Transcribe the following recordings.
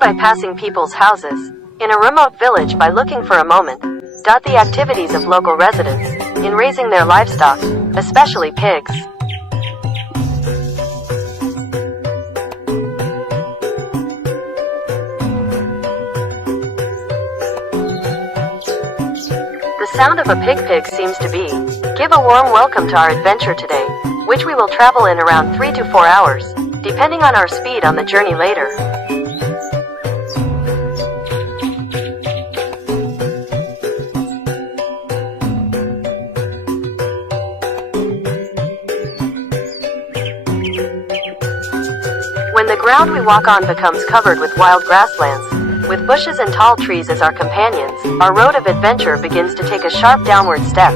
by passing people's houses. In a remote village by looking for a moment. The activities of local residents in raising their livestock, especially pigs. The sound of a pig seems to be, give a warm welcome to our adventure today, which we will travel in around 3 to 4 hours, depending on our speed on the journey later. When the ground we walk on becomes covered with wild grasslands, with bushes and tall trees as our companions, our road of adventure begins to take a sharp downward step.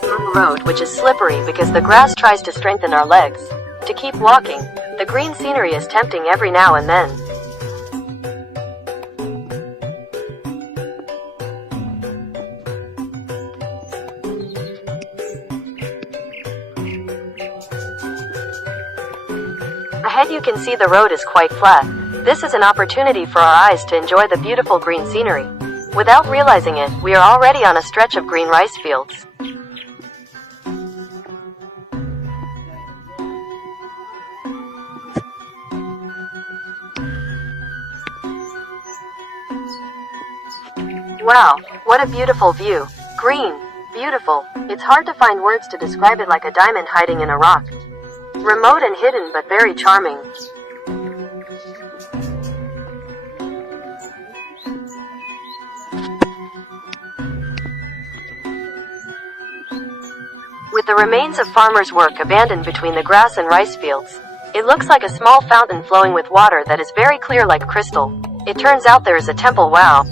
On the road, which is slippery because the grass tries to strengthen our legs. To keep walking, the green scenery is tempting every now and then. Ahead you can see the road is quite flat. This is an opportunity for our eyes to enjoy the beautiful green scenery. Without realizing it, we are already on a stretch of green rice fields. Wow, what a beautiful view. Green, beautiful. It's hard to find words to describe it, like a diamond hiding in a rock. Remote and hidden, but very charming. With the remains of farmers' work abandoned between the grass and rice fields, it looks like a small fountain flowing with water that is very clear like crystal. It turns out there is a temple. Wow.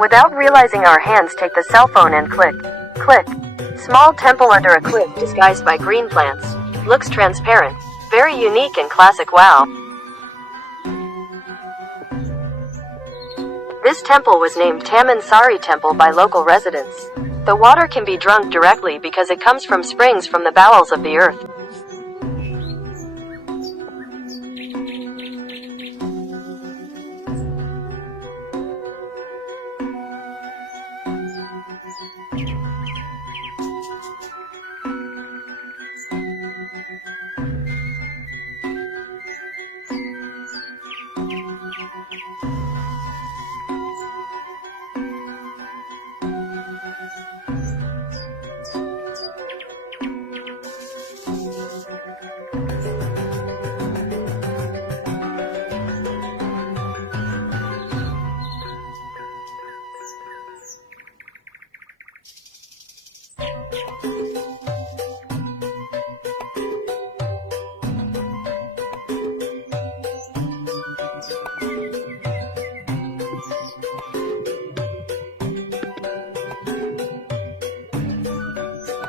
Without realizing, our hands take the cell phone and click, click. Small temple under a cliff disguised by green plants. Looks transparent. Very unique and classic. Wow. This temple was named Taman Sari Temple by local residents. The water can be drunk directly because it comes from springs from the bowels of the earth.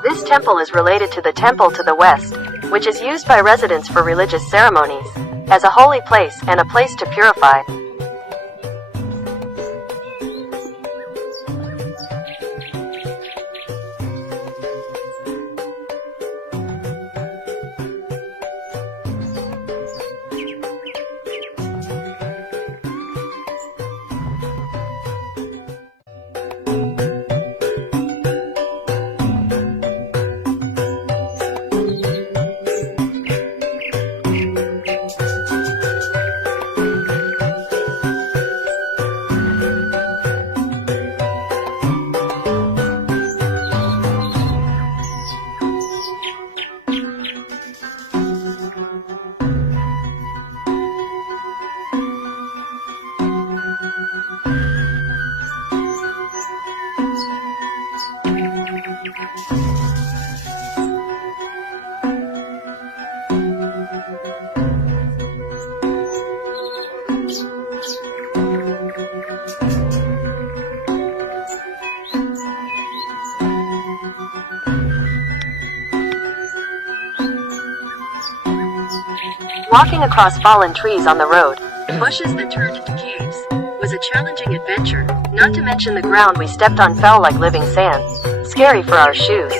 This temple is related to the temple to the west, which is used by residents for religious ceremonies, as a holy place and a place to purify. Walking across fallen trees on the road, bushes that turned into caves, was a challenging adventure, not to mention the ground we stepped on felt like living sand. Scary for our shoes.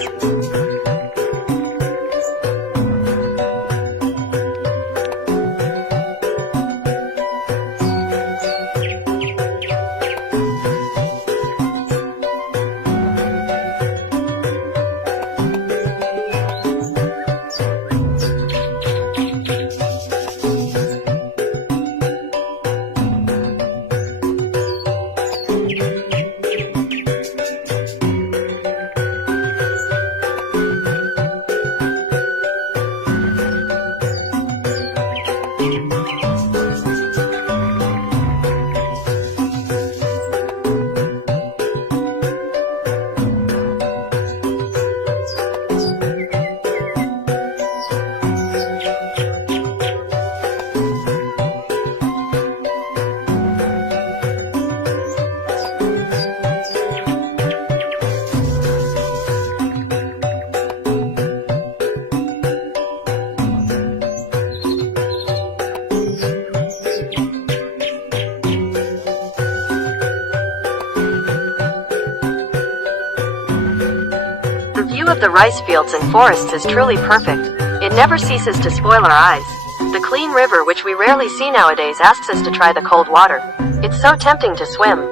The view of the rice fields and forests is truly perfect. It never ceases to spoil our eyes. The clean river, which we rarely see nowadays, asks us to try the cold water. It's so tempting to swim.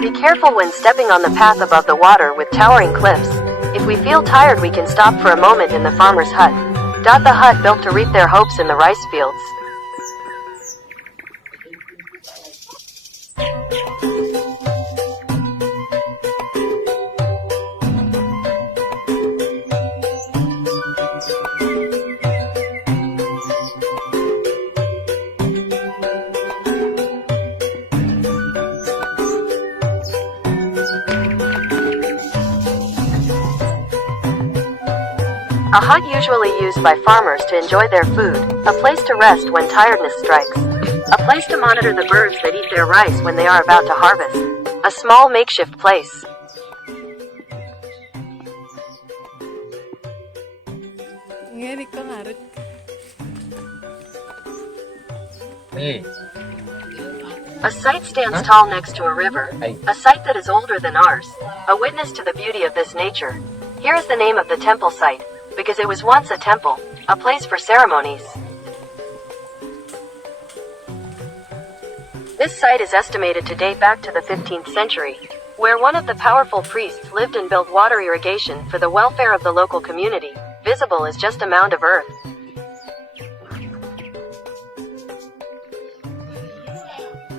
Be careful when stepping on the path above the water with towering cliffs. If we feel tired, we can stop for a moment in the farmer's hut. The hut built to reap their hopes in the rice fields. A hut usually used by farmers to enjoy their food, a place to rest when tiredness strikes, a place to monitor the birds that eat their rice when they are about to harvest, a small makeshift place. A site stands tall next to a river, a site that is older than ours, a witness to the beauty of this nature. Here is the name of the temple site, because it was once a temple, a place for ceremonies. This site is estimated to date back to the 15th century, where one of the powerful priests lived and built water irrigation for the welfare of the local community. Visible is just a mound of earth.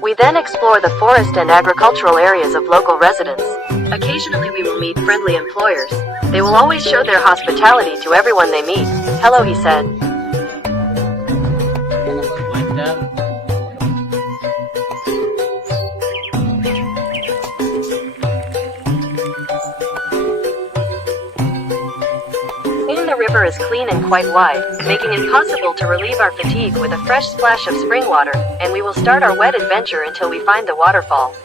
We then explore the forest and agricultural areas of local residents. Occasionally we will meet friendly employers. They will always show their hospitality to everyone they meet. Hello, he said. The river is clean and quite wide, making it possible to relieve our fatigue with a fresh splash of spring water, and we will start our wet adventure until we find the waterfall.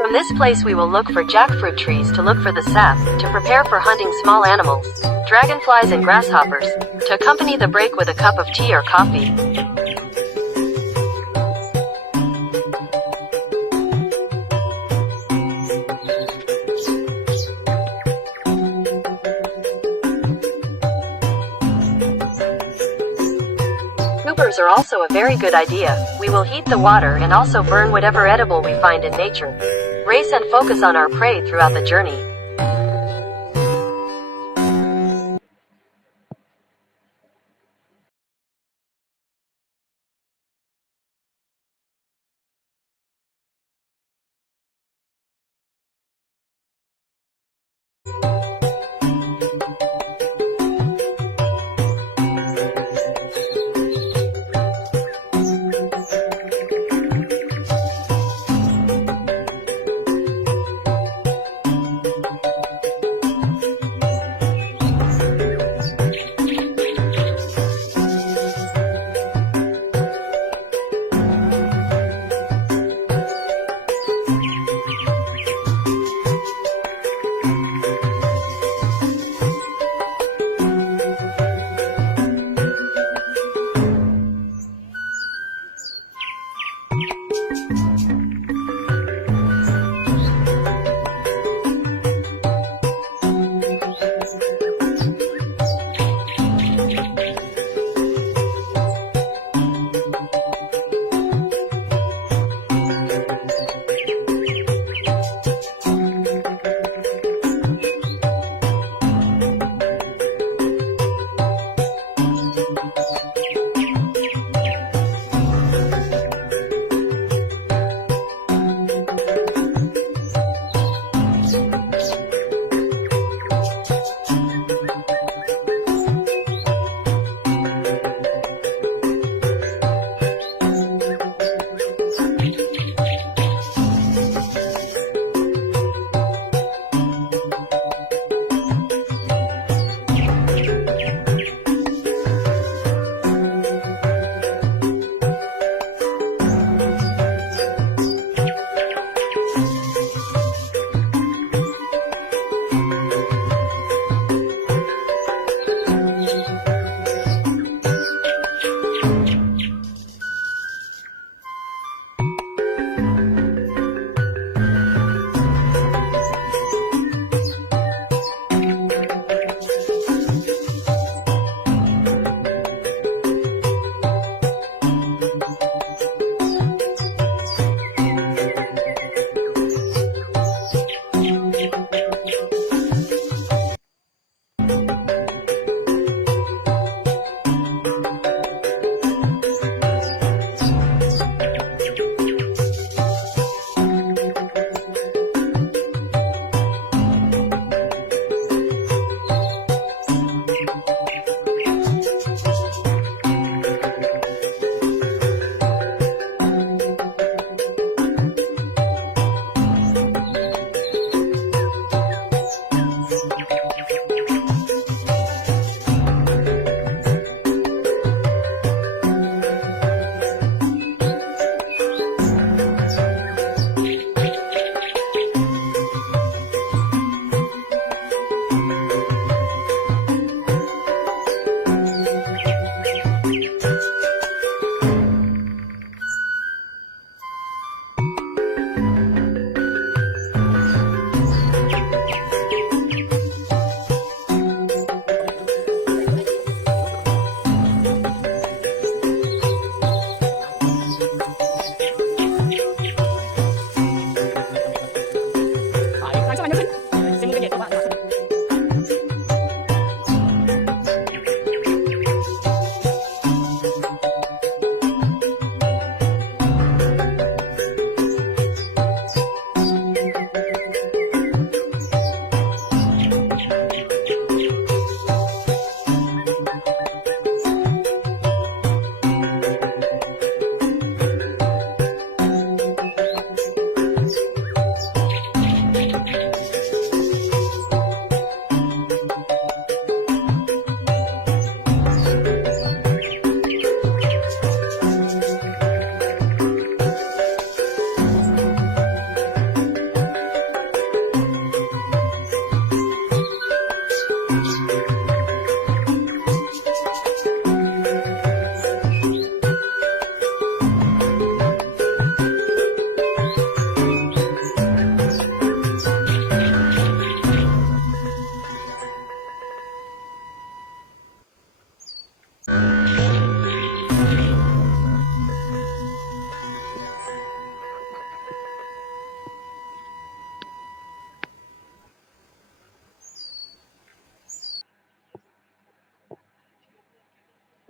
From this place we will look for jackfruit trees to look for the sap, to prepare for hunting small animals, dragonflies and grasshoppers, to accompany the break with a cup of tea or coffee. Coopers are also a very good idea. We will heat the water and also burn whatever edible we find in nature. Race and focus on our prey throughout the journey.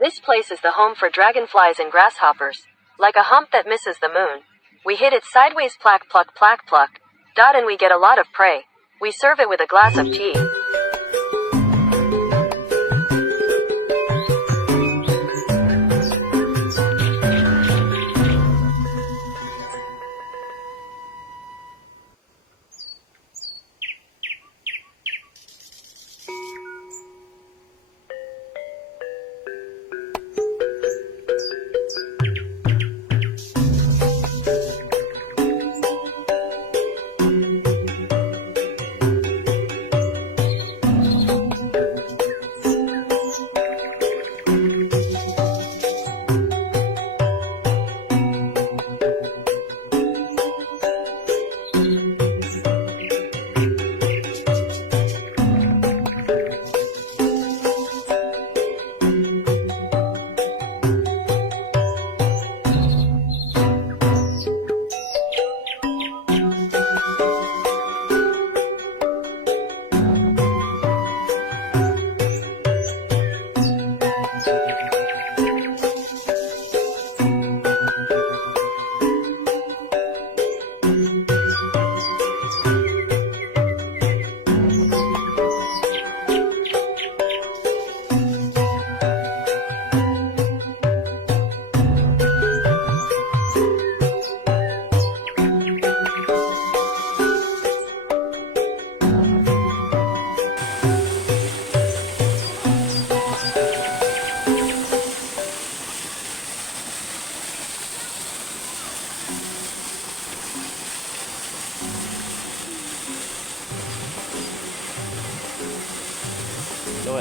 This place is the home for dragonflies and grasshoppers. Like a hump that misses the moon. We hit it sideways, pluck, pluck, pluck, pluck. Dot, and we get a lot of prey. We serve it with a glass of tea.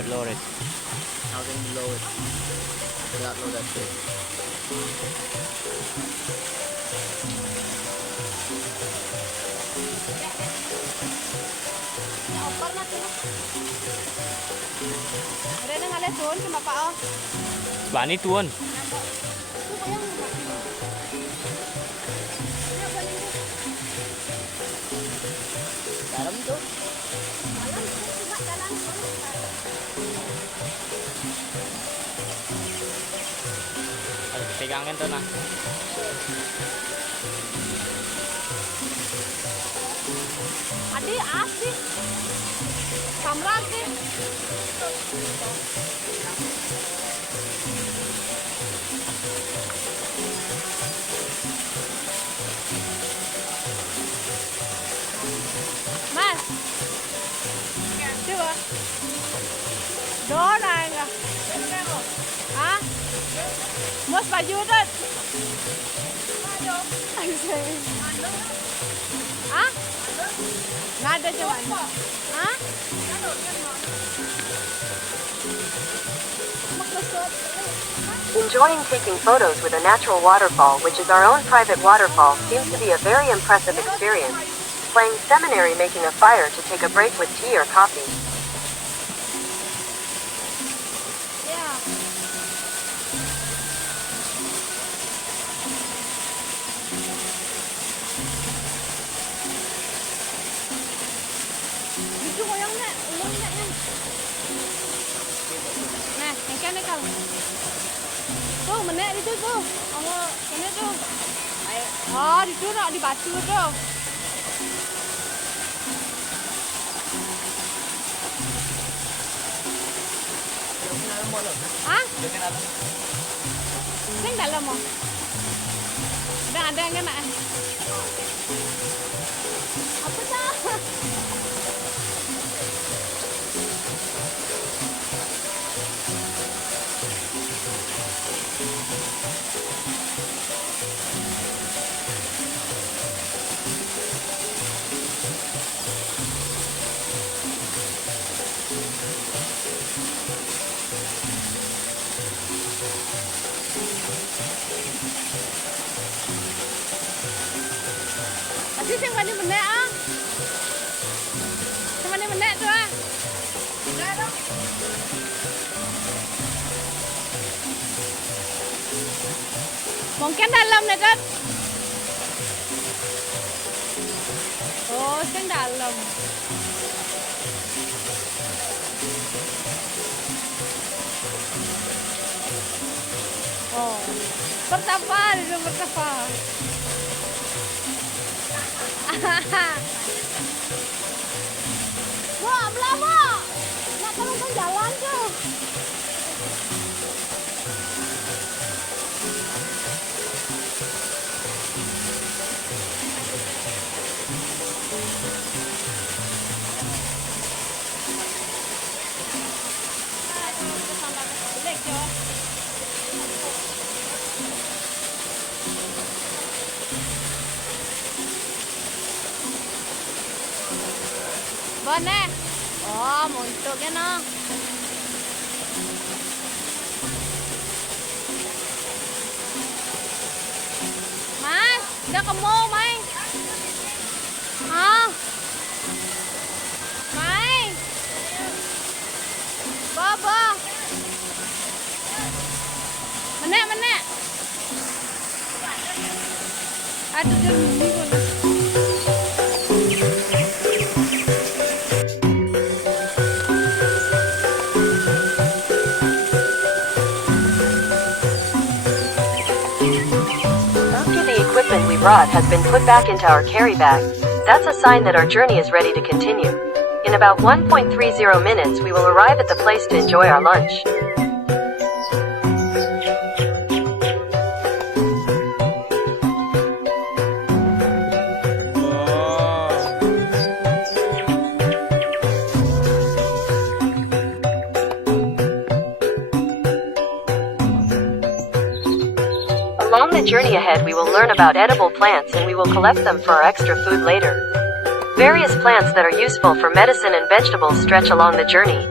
Lower it. How can you lower it? Without low that big. Ada nang alay tuon ke bapak oh. Bani tuan. Dalam tu. Pegangin tuh nah. Adi asik. Kamera sih. Mas. Coba. Đó này nè. Hả? Mas baju tu. Baju. Hah? Nggak ada cuman. Hah? Enjoying taking photos with a natural waterfall, which is our own private waterfall, seems to be a very impressive experience. Playing seminary, making a fire to take a break with tea or coffee. Yeah. Itu goyang nak, ulung nak yang. Nah, yang kan kal. Tuh, menek itu tuh. Allah, menek tuh. Oh, itu nak di batu tuh. Hah? Sing dalam mau? Ada yang kena? Apa sah? Tadi sing wani menek ah. Sing wani menek tu ah. Enggak dong. Mungkin dalam nih, Dad. Oh, sing dalam. waterfall, itu waterfall. Bu, belah bu. Nak turunkan jalan tuh. Vâng nè. Một chỗ cái nó. Mai, cho cầm mô mày. Hả? Mày. Bơ. Mình nè. Aduh, dia bunyi pun. Equipment we brought has been put back into our carry bag. That's a sign that our journey is ready to continue. In about 1.30 minutes we will arrive at the place to enjoy our lunch. Along the journey ahead we will learn about edible plants and we will collect them for our extra food later. Various plants that are useful for medicine and vegetables stretch along the journey.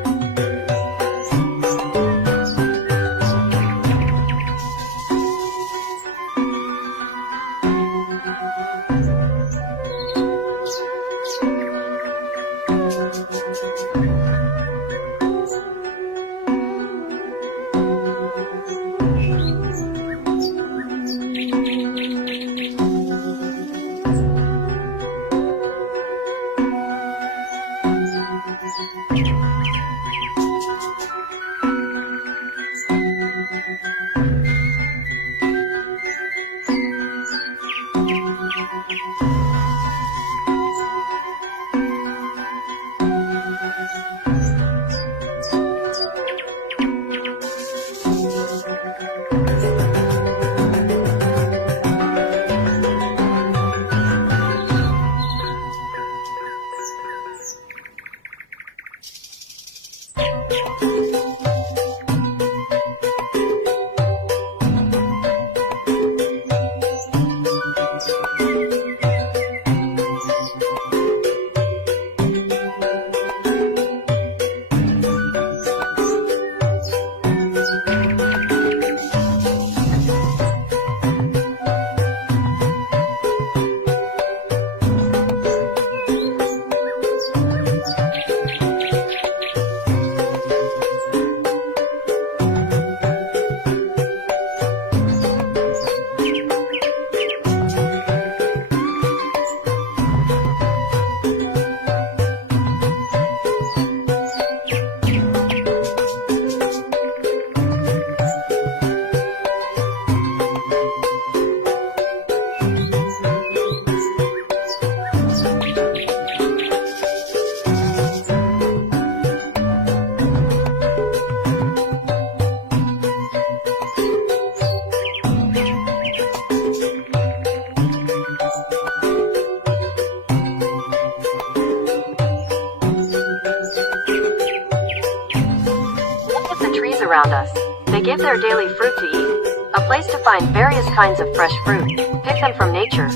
Around us. They give their daily fruit to eat. A place to find various kinds of fresh fruit. Pick them from nature.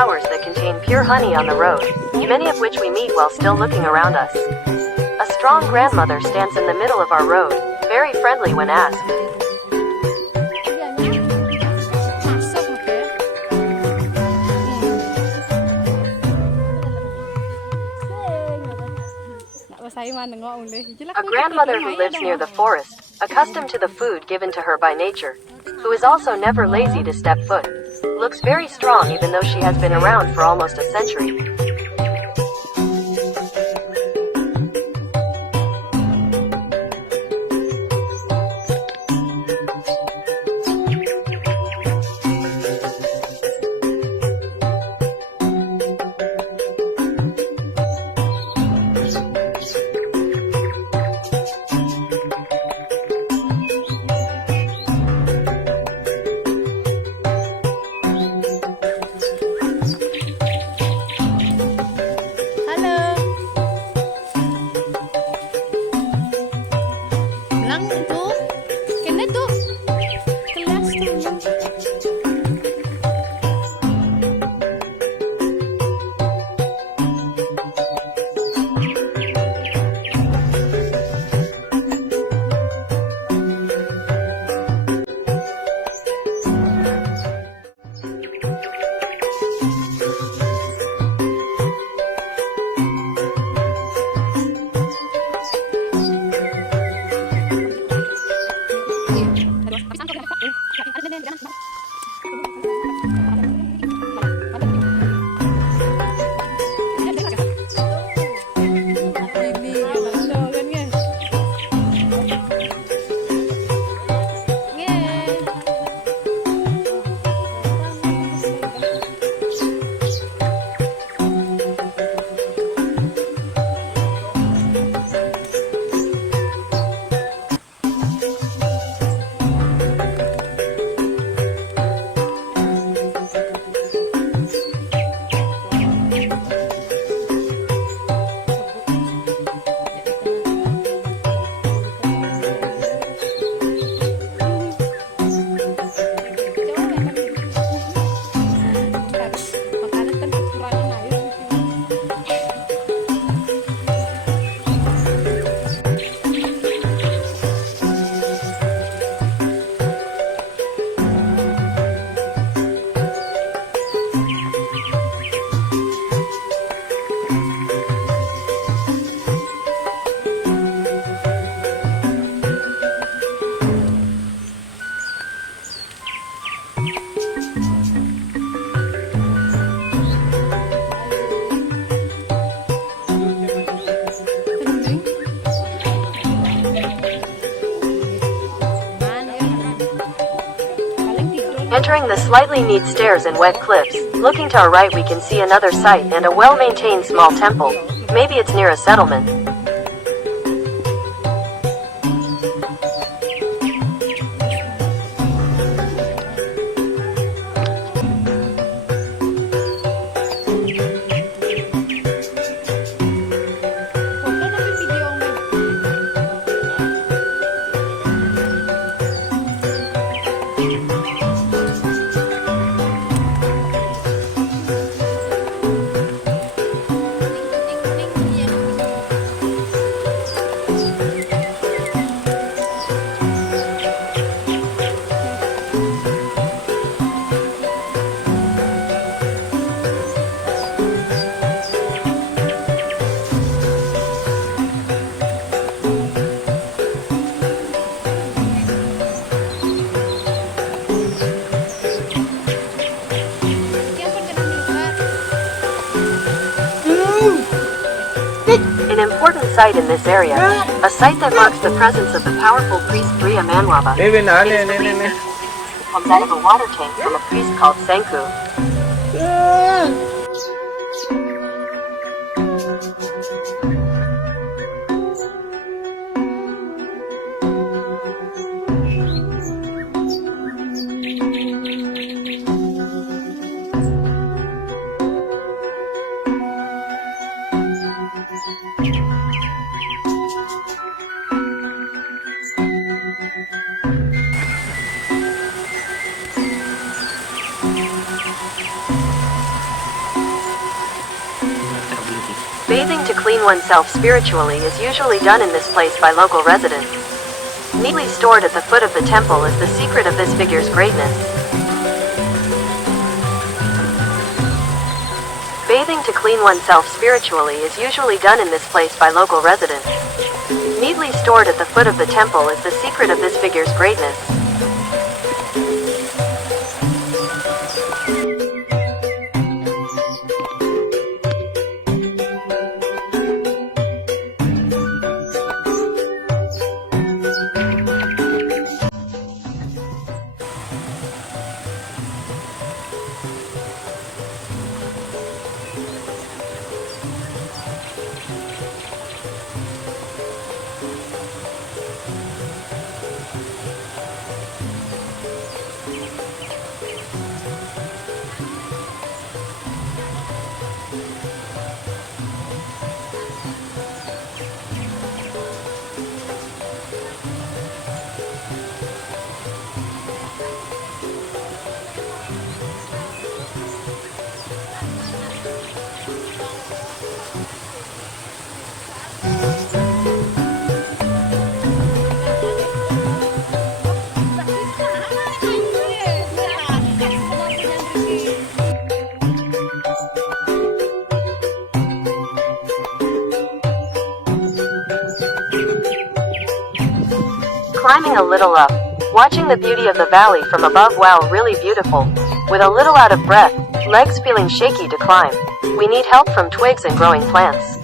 flowers that contain pure honey on the road, many of which we meet while still looking around us. A strong grandmother stands in the middle of our road, very friendly when asked. A grandmother who lives near the forest, accustomed to the food given to her by nature, who is also never lazy to step foot, looks very strong even though she has been around for almost a century. Entering the slightly neat stairs and wet cliffs, looking to our right we can see another site and a well-maintained small temple. Maybe it's near a settlement. An important site in this area, a site that marks the presence of the powerful priest Bria Manwaba. Comes out of a water tank from a priest called Senku. Bathing to clean oneself spiritually is usually done in this place by local residents. Neatly stored at the foot of the temple is the secret of this figure's greatness. Bathing to clean oneself spiritually is usually done in this place by local residents. Neatly stored at the foot of the temple is the secret of this figure's greatness. Climbing a little up. Watching the beauty of the valley from above. Wow, really beautiful. With a little out of breath, legs feeling shaky to climb. We need help from twigs and growing plants.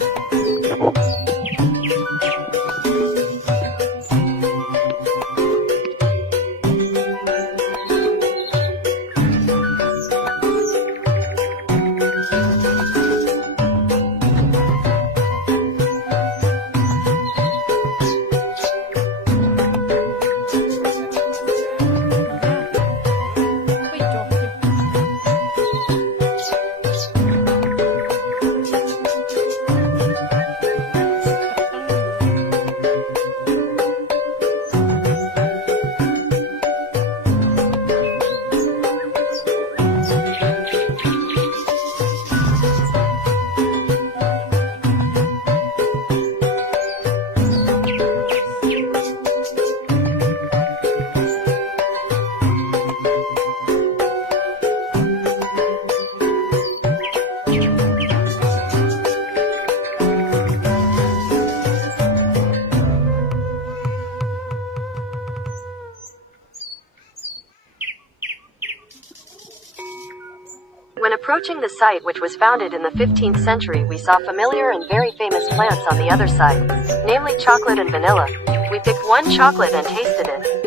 When approaching the site, which was founded in the 15th century, we saw familiar and very famous plants on the other side, namely chocolate and vanilla. We picked one chocolate and tasted it.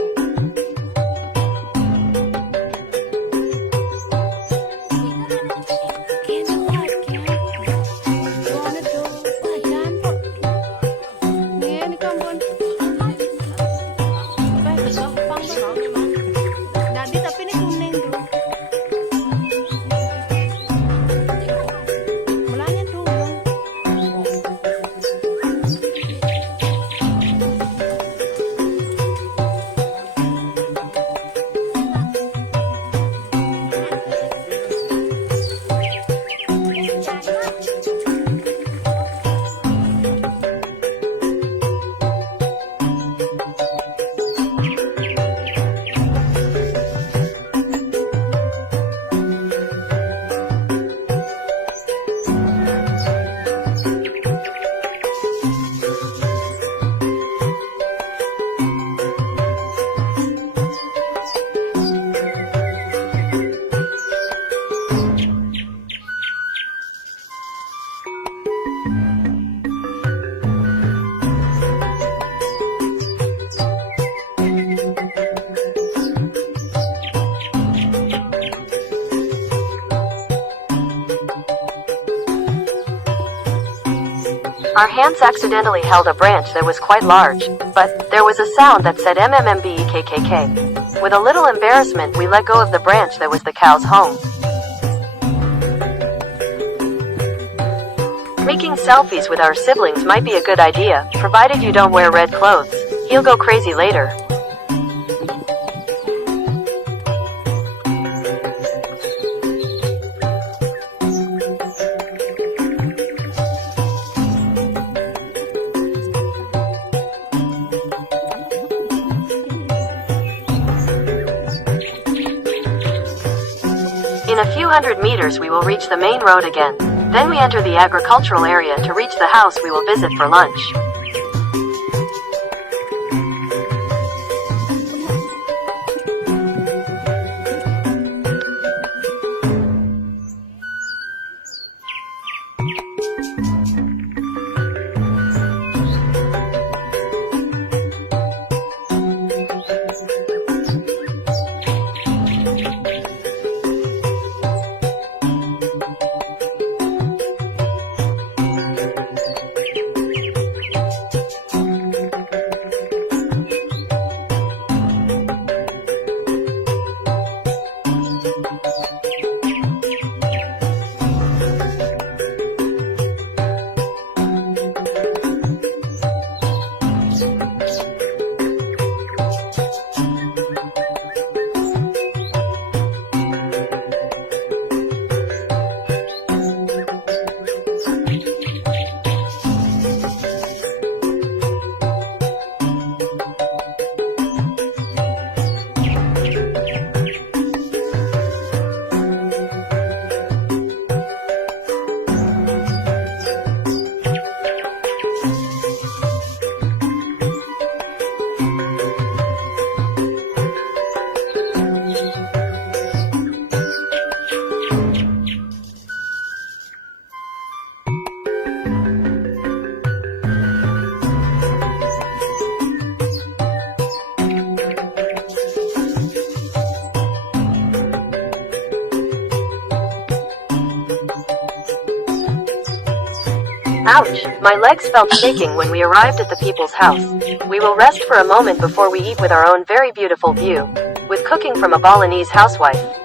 Our hands accidentally held a branch that was quite large, but there was a sound that said MMMBEKKK. With a little embarrassment, we let go of the branch that was the cow's home. Making selfies with our siblings might be a good idea, provided you don't wear red clothes. He'll go crazy later. In a few hundred meters we will reach the main road again. Then we enter the agricultural area to reach the house we will visit for lunch. Ouch! My legs felt shaking when we arrived at the people's house. We will rest for a moment before we eat with our own very beautiful view. With cooking from a Balinese housewife.